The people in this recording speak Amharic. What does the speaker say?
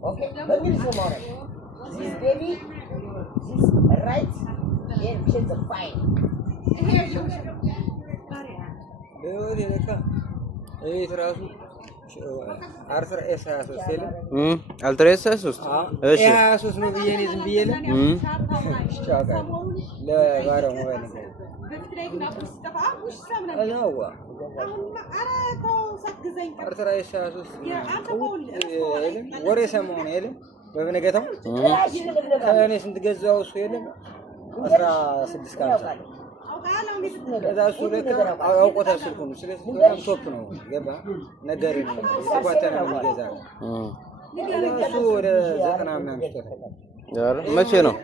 Okay, let me zoom on it. This baby, this right here, which is the fine. Here you go. Arthur S. Alter S. እሺ ያሱስ ነው ብዬኔ ዝም ብዬለ ሻጋ ለባረው ሞባይል ነው አላዋ Arthur S. ያሱስ ወሬ ሰሞን የለም በበነገታው ከእኔ ስንት ገዛው እሱ የለም 16 ካንሳ ከዛ እሱ ለካ አውቆታ ስልኩ ነው ስለዚህ በጣም ቶፕ ነው ገባ ነገሪ ነው ተቋጣና ነው ገዛ እሱ ወደ 90 ምናምን ይስተካከል ያረ መቼ ነው